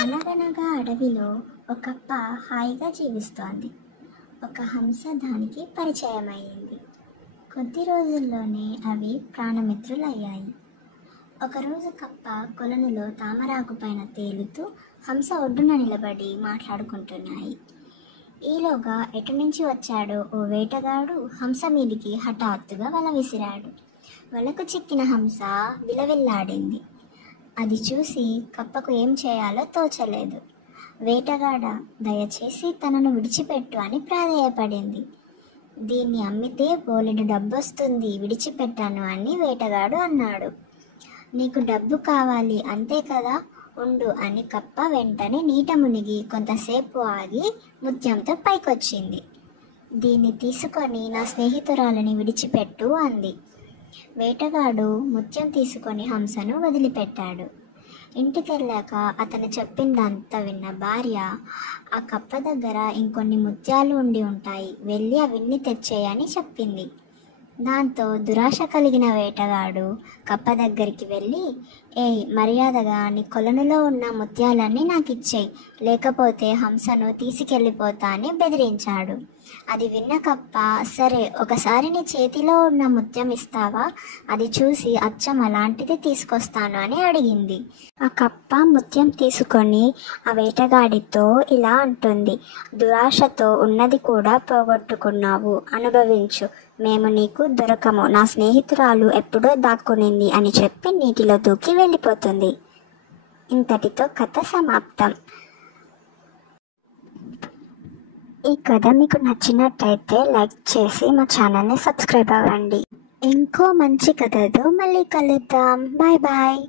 అనగనగా అడవిలో ఒక కప్ప హాయిగా జీవిస్తోంది. ఒక హంస దానికి పరిచయం అయ్యింది. కొద్ది రోజుల్లోనే అవి ప్రాణమిత్రులయ్యాయి. ఒకరోజు కప్ప కొలనులో తామరాకు పైన తేలుతూ హంస ఒడ్డున నిలబడి మాట్లాడుకుంటున్నాయి. ఈలోగా ఎటు నుంచి వచ్చాడో ఓ వేటగాడు హంస మీదికి హఠాత్తుగా వల విసిరాడు. వలకు చిక్కిన హంస విలవిల్లాడింది. అది చూసి కప్పకు ఏం చేయాలో తోచలేదు. వేటగాడ దయచేసి తనను విడిచిపెట్టు అని ప్రాధేయపడింది. దీన్ని అమ్మితే బోలెడు డబ్బొస్తుంది, విడిచిపెట్టాను అని వేటగాడు అన్నాడు. నీకు డబ్బు కావాలి అంతే కదా, ఉండు అని కప్ప వెంటనే నీట మునిగి కొంతసేపు ఆగి ముత్యంతో పైకొచ్చింది. దీన్ని తీసుకొని నా స్నేహితురాలిని విడిచిపెట్టు అంది. వేటగాడు ముత్యం తీసుకొని హంసను వదిలిపెట్టాడు. ఇంటికెళ్ళాక అతను చెప్పిందంతా విన్న భార్య, ఆ కప్ప దగ్గర ఇంకొన్ని ముత్యాలు ఉండి ఉంటాయి, వెళ్ళి అవన్నీ తెచ్చేయని చెప్పింది. దాంతో దురాశ కలిగిన వేటగాడు కప్ప దగ్గరికి వెళ్ళి, మర్యాదగా నీ కొలనులో ఉన్న ముత్యాలన్నీ నాకు ఇచ్చేయి, లేకపోతే హంసను తీసుకెళ్ళిపోతా అని బెదిరించాడు. అది విన్న కప్ప, సరే ఒకసారి నీ చేతిలో ఉన్న ముత్యం ఇస్తావా, అది చూసి అచ్చం అలాంటిది తీసుకొస్తాను అని అడిగింది. ఆ కప్ప ముత్యం తీసుకొని ఆ వేటగాడితో ఇలా అంటుంది, దురాశతో ఉన్నది కూడా పోగొట్టుకున్నావు, అనుభవించు, మేము నీకు దొరకము, నా స్నేహితురాలు ఎప్పుడో దాక్కునింది అని చెప్పి నీటిలో దూకి వెళ్ళిపోతుంది. ఇంతటితో కథ సమాప్తం. ఈ కథ మీకు నచ్చినట్టయితే లైక్ చేసి మా ఛానల్ని సబ్స్క్రైబ్ అవ్వండి. ఇంకో మంచి కథతో మళ్ళీ కలుద్దాం. Bye bye.